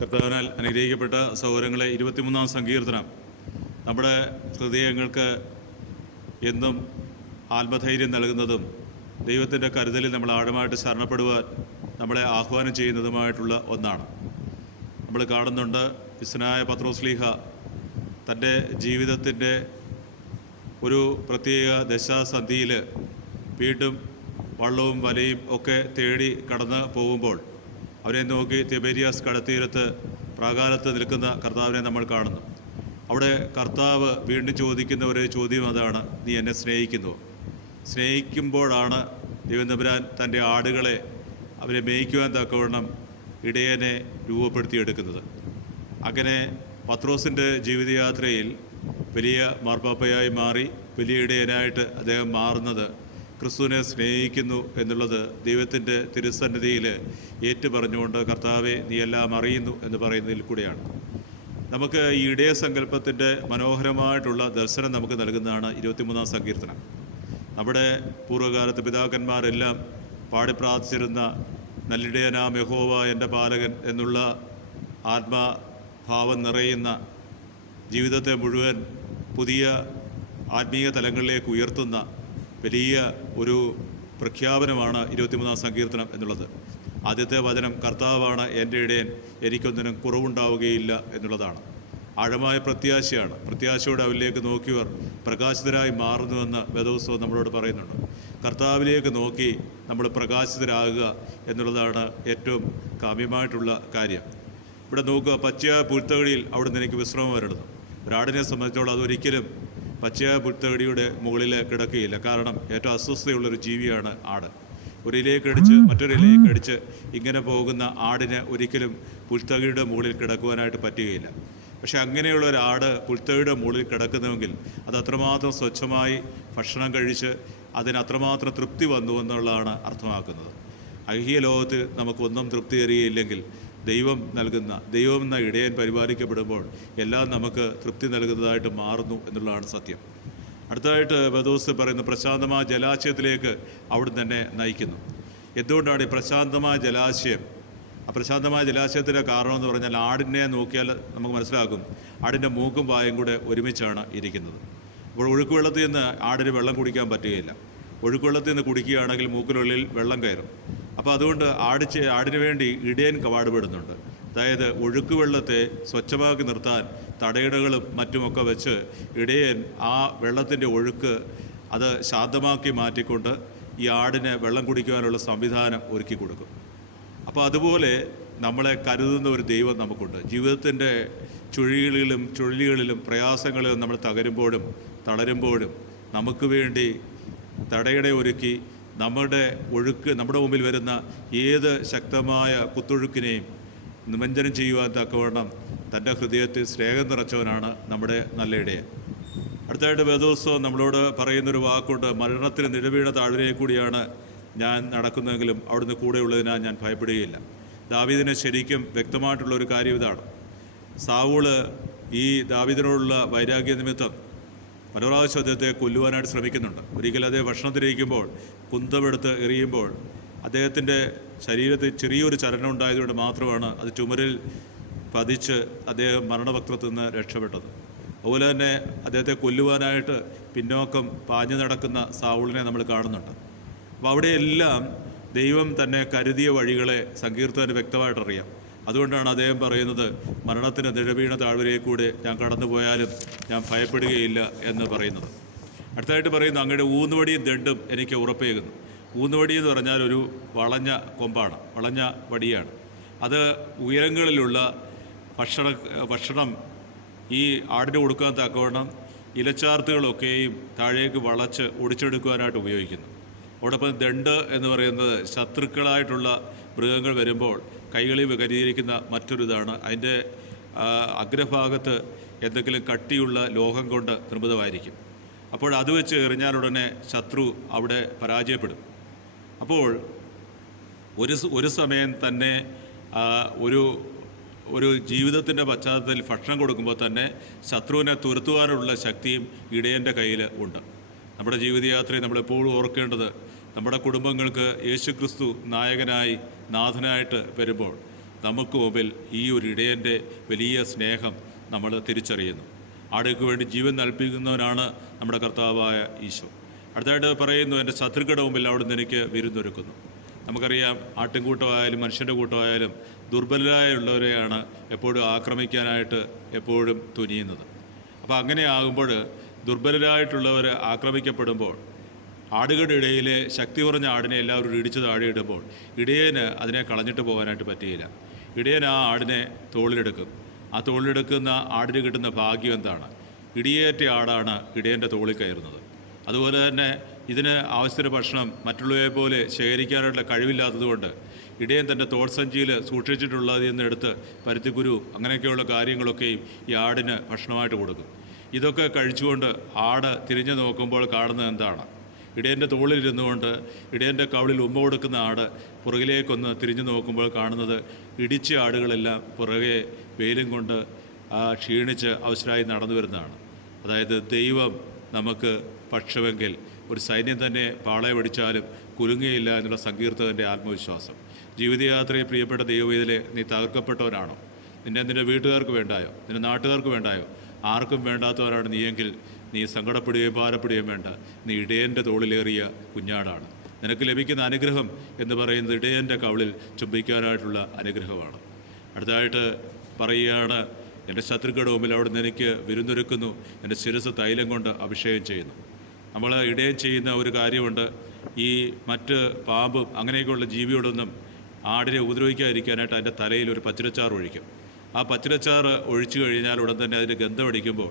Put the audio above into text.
കർത്താവിനാൽ അനുഗ്രഹിക്കപ്പെട്ട സഹോദരങ്ങളെ, 23-ാം സങ്കീർത്തനം നമ്മുടെ ഹൃദയങ്ങൾക്ക് എന്നും ആത്മധൈര്യം നൽകുന്നതും ദൈവത്തിൻ്റെ കരുതലിൽ നമ്മൾ ആഴമായിട്ട് ശരണപ്പെടുവാൻ നമ്മളെ ആഹ്വാനം ചെയ്യുന്നതുമായിട്ടുള്ള ഒന്നാണ്. നമ്മൾ കാണുന്നുണ്ട്, വിശുദ്ധനായ പത്രോസ്ലീഹ തൻ്റെ ജീവിതത്തിൻ്റെ ഒരു പ്രത്യേക ദശാസന്ധിയിൽ വീണ്ടും വള്ളവും വലയും ഒക്കെ തേടി കടന്ന് പോകുമ്പോൾ അവരെ നോക്കി തിബേരിയാസ് കടത്തീരത്ത് പ്രാകാരത്ത് നിൽക്കുന്ന കർത്താവിനെ നമ്മൾ കാണുന്നു. അവിടെ കർത്താവ് വീണ്ടും ചോദിക്കുന്ന ഒരു ചോദ്യം അതാണ്: നീ എന്നെ സ്നേഹിക്കുന്നുവോ? സ്നേഹിക്കുമ്പോഴാണ് ദൈവം തമ്പുരാൻ തൻ്റെ ആടുകളെ അവരെ മേയ്ക്കുവാൻ തക്കവണ്ണം ഇടയനെ രൂപപ്പെടുത്തിയെടുക്കുന്നത്. അങ്ങനെ പത്രോസിൻ്റെ ജീവിതയാത്രയിൽ വലിയ മാർപ്പാപ്പയായി മാറി വലിയ ഇടയനായിട്ട് അദ്ദേഹം മാറുന്നത് ക്രിസ്തുവിനെ സ്നേഹിക്കുന്നു എന്നുള്ളത് ദൈവത്തിൻ്റെ തിരുസന്നിധിയിൽ ഏറ്റുപറഞ്ഞുകൊണ്ട് കർത്താവെ നീ എല്ലാം അറിയുന്നു എന്ന് പറയുന്നതിൽ കൂടെയാണ്. നമുക്ക് ഈ ഇടയ സങ്കല്പത്തിൻ്റെ മനോഹരമായിട്ടുള്ള ദർശനം നമുക്ക് നൽകുന്നതാണ് 23-ാം സങ്കീർത്തനം. നമ്മുടെ പൂർവ്വകാലത്ത് പിതാക്കന്മാരെല്ലാം പാടി പ്രാർത്ഥിച്ചിരുന്ന നല്ലിടയനാം യഹോവ എൻ്റെ പാലകൻ എന്നുള്ള ആത്മഭാവം നിറയുന്ന ജീവിതത്തെ മുഴുവൻ പുതിയ ആത്മീയ തലങ്ങളിലേക്ക് ഉയർത്തുന്ന വലിയ ഒരു പ്രഖ്യാപനമാണ് 23-ാം സങ്കീർത്തനം എന്നുള്ളത്. ആദ്യത്തെ വചനം കർത്താവാണ് എൻ്റെ ഇടയൻ, എനിക്കൊന്നിനും കുറവുണ്ടാവുകയില്ല എന്നുള്ളതാണ്. ആഴമായ പ്രത്യാശയാണ്. പ്രത്യാശയോടെ അവരിലേക്ക് നോക്കിയവർ പ്രകാശിതരായി മാറുന്നുവെന്ന് വേദപുസ്തകം നമ്മളോട് പറയുന്നുണ്ട്. കർത്താവിലേക്ക് നോക്കി നമ്മൾ പ്രകാശിതരാകുക എന്നുള്ളതാണ് ഏറ്റവും കാമ്യമായിട്ടുള്ള കാര്യം. ഇവിടെ നോക്കുക, പച്ചയായ പുൽത്തകിടിയിൽ അവിടെ നിന്ന് എനിക്ക് വിശ്രമം വരരുത്. ഒരാടിനെ സംബന്ധിച്ചോളം അതൊരിക്കലും പച്ചയായ പുൽത്തകിടിയുടെ മുകളിൽ കിടക്കുകയില്ല. കാരണം ഏറ്റവും അസ്വസ്ഥതയുള്ളൊരു ജീവിയാണ് ആട്. ഒരു ഇലയേക്കടിച്ച് മറ്റൊരു ഇലയേക്കടിച്ച് ഇങ്ങനെ പോകുന്ന ആടിന് ഒരിക്കലും പുൽത്തകിടിയുടെ മുകളിൽ കിടക്കുവാനായിട്ട് പറ്റുകയില്ല. പക്ഷെ അങ്ങനെയുള്ള ഒരു ആട് പുൽത്തകിടിയുടെ മുകളിൽ കിടക്കുന്നുവെങ്കിൽ അത് അത്രമാത്രം സ്വച്ഛമായി ഭക്ഷണം കഴിച്ച് അതിനത്രമാത്രം തൃപ്തി വന്നു എന്നുള്ളതാണ് അർത്ഥമാക്കുന്നത്. ഐഹിക ലോകത്തിൽ നമുക്കൊന്നും തൃപ്തി അറിയില്ലെങ്കിൽ ദൈവം എന്ന ഇടയൻ പരിപാലിക്കപ്പെടുമ്പോൾ എല്ലാം നമുക്ക് തൃപ്തി നൽകുന്നതായിട്ട് മാറുന്നു എന്നുള്ളതാണ് സത്യം. അടുത്തതായിട്ട് വേദപുസ്തകം പറയുന്ന പ്രശാന്തമായ ജലാശയത്തിലേക്ക് അവിടെ തന്നെ നയിക്കുന്നു. എന്തുകൊണ്ടാണ് ഈ പ്രശാന്തമായ ജലാശയം? ആ പ്രശാന്തമായ ജലാശയത്തിൻ്റെ കാരണമെന്ന് പറഞ്ഞാൽ ആടിനെ നോക്കിയാൽ നമുക്ക് മനസ്സിലാകും, ആടിൻ്റെ മൂക്കും വായും കൂടെ ഒരുമിച്ചാണ് ഇരിക്കുന്നത്. അപ്പോൾ ഒഴുക്കുവെള്ളത്തിൽ നിന്ന് ആടിന് വെള്ളം കുടിക്കാൻ പറ്റുകയില്ല. ഒഴുക്കുവെള്ളത്തിൽ നിന്ന് കുടിക്കുകയാണെങ്കിൽ മൂക്കിനുള്ളിൽ വെള്ളം കയറും. അപ്പോൾ അതുകൊണ്ട് ആടിന് വേണ്ടി ഇടയൻ പാടുപെടുന്നുണ്ട്. അതായത് ഒഴുക്കുവെള്ളത്തെ സ്വച്ഛമാക്കി നിർത്താൻ തടയിടകളും മറ്റുമൊക്കെ വെച്ച് ഇടയൻ ആ വെള്ളത്തിൻ്റെ ഒഴുക്ക് അത് ശാന്തമാക്കി മാറ്റിക്കൊണ്ട് ഈ ആടിന് വെള്ളം കുടിക്കുവാനുള്ള സംവിധാനം ഒരുക്കി കൊടുക്കും. അപ്പോൾ അതുപോലെ നമ്മളെ കരുതുന്ന ഒരു ദൈവം നമുക്കുണ്ട്. ജീവിതത്തിൻ്റെ ചുഴലികളിലും പ്രയാസങ്ങളിലും നമ്മൾ തകരുമ്പോഴും തളരുമ്പോഴും നമുക്ക് വേണ്ടി തടയിട ഒരുക്കി നമ്മുടെ മുമ്പിൽ വരുന്ന ഏത് ശക്തമായ കുത്തൊഴുക്കിനെയും നിമഞ്ജനം ചെയ്യുവാൻ തക്കവണ്ണം തൻ്റെ ഹൃദയത്തിൽ സ്നേഹം നിറച്ചവനാണ് നമ്മുടെ നല്ല ഇടയൻ. അടുത്തായിട്ട് വേദപുസ്തകം നമ്മളോട് പറയുന്നൊരു വാക്കുണ്ട്: മരണത്തിന് നിഴവീണ താഴ്വരയിൽ കൂടിയാണ് ഞാൻ നടക്കുന്നതെങ്കിലും അവിടുന്ന് കൂടെയുള്ളതിനാൽ ഞാൻ ഭയപ്പെടുകയില്ല. ദാവീദിന് ശരിക്കും വ്യക്തമായിട്ടുള്ളൊരു കാര്യം ഇതാണ്. സാവൂള് ഈ ദാവീദിനോടുള്ള വൈരാഗ്യ നിമിത്തം പല പ്രാവശ്യം അദ്ദേഹത്തെ കൊല്ലുവാനായിട്ട് ശ്രമിക്കുന്നുണ്ട്. ഒരിക്കൽ അദ്ദേഹം ഭക്ഷണത്തിലിരിക്കുമ്പോൾ കുന്തമെടുത്ത് എറിയുമ്പോൾ അദ്ദേഹത്തിൻ്റെ ശരീരത്തിൽ ചെറിയൊരു ചലനം ഉണ്ടായതുകൊണ്ട് മാത്രമാണ് അത് ചുമരിൽ പതിച്ച് അദ്ദേഹം മരണപത്രത്തിൽ നിന്ന് രക്ഷപ്പെട്ടത്. അതുപോലെ തന്നെ അദ്ദേഹത്തെ കൊല്ലുവാനായിട്ട് പിന്നോക്കം പാഞ്ഞു നടക്കുന്ന സാവൂളിനെ നമ്മൾ കാണുന്നുണ്ട്. അപ്പോൾ അവിടെയെല്ലാം ദൈവം തന്നെ കരുതിയ വഴികളെ സങ്കീർത്തകന് വ്യക്തമായിട്ടറിയാം. അതുകൊണ്ടാണ് അദ്ദേഹം പറയുന്നത്, മരണത്തിന് നിഴവീണ താഴ്വരയിൽ കൂടെ ഞാൻ കടന്നുപോയാലും ഞാൻ ഭയപ്പെടുകയില്ല എന്ന് പറയുന്നത്. അടുത്തായിട്ട് പറയുന്നു, അങ്ങയുടെ ഊന്നുവടിയും ദണ്ടും എനിക്ക് ഉറപ്പേകുന്നു. ഊന്നുവടി എന്ന് പറഞ്ഞാൽ ഒരു വളഞ്ഞ കൊമ്പാണ്, വളഞ്ഞ വടിയാണ്. അത് ഉയരങ്ങളിലുള്ള ഭക്ഷണം ഈ ആടിന് കൊടുക്കാൻ തക്കവണ്ണം ഇലച്ചാർത്തുകളൊക്കെയും താഴേക്ക് വളച്ച് ഒടിച്ചെടുക്കുവാനായിട്ട് ഉപയോഗിക്കുന്നു. അതോടൊപ്പം ദണ്ട് എന്ന് പറയുന്നത് ശത്രുക്കളായിട്ടുള്ള മൃഗങ്ങൾ വരുമ്പോൾ കൈകളിൽ കരുതിയിരിക്കുന്ന മറ്റൊരിതാണ്. അതിൻ്റെ അഗ്രഭാഗത്ത് എന്തെങ്കിലും കട്ടിയുള്ള ലോഹം കൊണ്ട് നിർമ്മിതമായിരിക്കും. അപ്പോൾ അത് വെച്ച് എറിഞ്ഞാലുടനെ ശത്രു അവിടെ പരാജയപ്പെടും. അപ്പോൾ ഒരു സമയം തന്നെ ഒരു ജീവിതത്തിൻ്റെ പശ്ചാത്തലത്തിൽ ഭക്ഷണം കൊടുക്കുമ്പോൾ തന്നെ ശത്രുവിനെ തുരത്തുവാനുള്ള ശക്തിയും ഇടയൻ്റെ കയ്യിൽ ഉണ്ട്. നമ്മുടെ ജീവിതയാത്രയിൽ നമ്മളെപ്പോഴും ഓർക്കേണ്ടത്, നമ്മുടെ കുടുംബങ്ങൾക്ക് യേശുക്രിസ്തു നായകനായി നാഥനായിട്ട് വരുമ്പോൾ നമുക്ക് മുമ്പിൽ ഈ ഒരു ഇടയൻ്റെ വലിയ സ്നേഹം നമ്മൾ തിരിച്ചറിയുന്നു. ആടുകൾക്ക് വേണ്ടി ജീവൻ നൽകുന്നവനാണ് നമ്മുടെ കർത്താവായ ഈശോ. അടുത്തായിട്ട് പറയുന്നു, എൻ്റെ ശത്രുക്കളുടെ മുമ്പിൽ അവിടുന്ന് എനിക്ക് വിരുന്നൊരുക്കുന്നു. നമുക്കറിയാം, ആട്ടിൻകൂട്ടമായാലും മനുഷ്യൻ്റെ കൂട്ടമായാലും ദുർബലരായുള്ളവരെയാണ് എപ്പോഴും ആക്രമിക്കാനായിട്ട് എപ്പോഴും തുനിയുന്നത്. അപ്പോൾ അങ്ങനെ ആകുമ്പോൾ ദുർബലരായിട്ടുള്ളവർ ആക്രമിക്കപ്പെടുമ്പോൾ ആടുകളുടെ ഇടയിലെ ശക്തി കുറഞ്ഞ ആടിനെ എല്ലാവരും ഇടിച്ച് താഴെയിടുമ്പോൾ ഇടയന് അതിനെ കളഞ്ഞിട്ട് പോകാനായിട്ട് പറ്റുകയില്ല. ഇടയൻ ആ ആടിനെ തോളിലെടുക്കും. ആ തോളിലെടുക്കുന്ന ആടിന് കിട്ടുന്ന ഭാഗ്യം എന്താണ്? ഇടിയേറ്റ ആടാണ് ഇടയൻ്റെ തോളിൽ കയറുന്നത്. അതുപോലെ തന്നെ ഇതിന് ആവശ്യത്തിന് ഭക്ഷണം മറ്റുള്ളവരെ പോലെ ശേഖരിക്കാനുള്ള കഴിവില്ലാത്തതുകൊണ്ട് ഇടയൻ തൻ്റെ തോൾസഞ്ചിയിൽ സൂക്ഷിച്ചിട്ടുള്ളതിൽ നിന്ന് എടുത്ത് പരുത്തിക്കുരു അങ്ങനെയൊക്കെയുള്ള കാര്യങ്ങളൊക്കെയും ഈ ആടിന് ഭക്ഷണമായിട്ട് കൊടുക്കും. ഇതൊക്കെ കഴിച്ചുകൊണ്ട് ആട് തിരിഞ്ഞു നോക്കുമ്പോൾ കാണുന്നത് എന്താണ്? ഇടയൻ്റെ തോളിലിരുന്നു കൊണ്ട് ഇടയൻ്റെ കവിളിൽ ഉമ്മ കൊടുക്കുന്ന ആട് പുറകിലേക്കൊന്ന് തിരിഞ്ഞു നോക്കുമ്പോൾ കാണുന്നത് ഇടിച്ച ആടുകളെല്ലാം പുറകെ വെയിലും കൊണ്ട് ക്ഷീണിച്ച് അവശരായി നടന്നു വരുന്നതാണ്. അതായത് ദൈവം നമുക്ക് പക്ഷമെങ്കിൽ ഒരു സൈന്യം തന്നെ പാളയമടിച്ചാലും കുലുങ്ങയില്ല എന്നുള്ള സങ്കീർത്തകൻ്റെ ആത്മവിശ്വാസം. ജീവിതയാത്രയിൽ പ്രിയപ്പെട്ട ദൈവവേദിലെ നീ തകർക്കപ്പെട്ടവനാണോ? നിന്റെ വീട്ടുകാർക്ക് വേണ്ടായോ? നിന്റെ നാട്ടുകാർക്ക് വേണ്ടായോ? ആർക്കും വേണ്ടാത്തവരാണ് നീയെങ്കിൽ നീ സങ്കടപ്പെടുകയും ഭാരപ്പെടുകയും വേണ്ട. നീ ഇടയൻ്റെ തോളിലേറിയ കുഞ്ഞാടാണ്. നിനക്ക് ലഭിക്കുന്ന അനുഗ്രഹം എന്ന് പറയുന്നത് ഇടയൻ്റെ കവിളിൽ ചുംബിക്കാനായിട്ടുള്ള അനുഗ്രഹമാണ്. അടുത്തതായിട്ട് പറയുകയാണ്, എൻ്റെ ശത്രുക്കളുടെ മുമ്പിൽ അവിടുന്ന് എനിക്ക് വിരുന്നൊരുക്കുന്നു, എൻ്റെ ശിരസ് തൈലം കൊണ്ട് അഭിഷേകം ചെയ്യുന്നു. നമ്മൾ ഇടയൻ ചെയ്യുന്ന ഒരു കാര്യമുണ്ട്. ഈ മറ്റ് പാമ്പും അങ്ങനെയൊക്കെയുള്ള ജീവിയോടൊന്നും ആടിനെ ഉപദ്രവിക്കാതിരിക്കാനായിട്ട് അതിൻ്റെ തലയിൽ ഒരു പച്ചിലച്ചാറ് ഒഴിക്കും. ആ പച്ചിലച്ചാറ് ഒഴിച്ചു കഴിഞ്ഞാൽ ഉടൻ തന്നെ അതിൻ്റെ ഗന്ധം അടിക്കുമ്പോൾ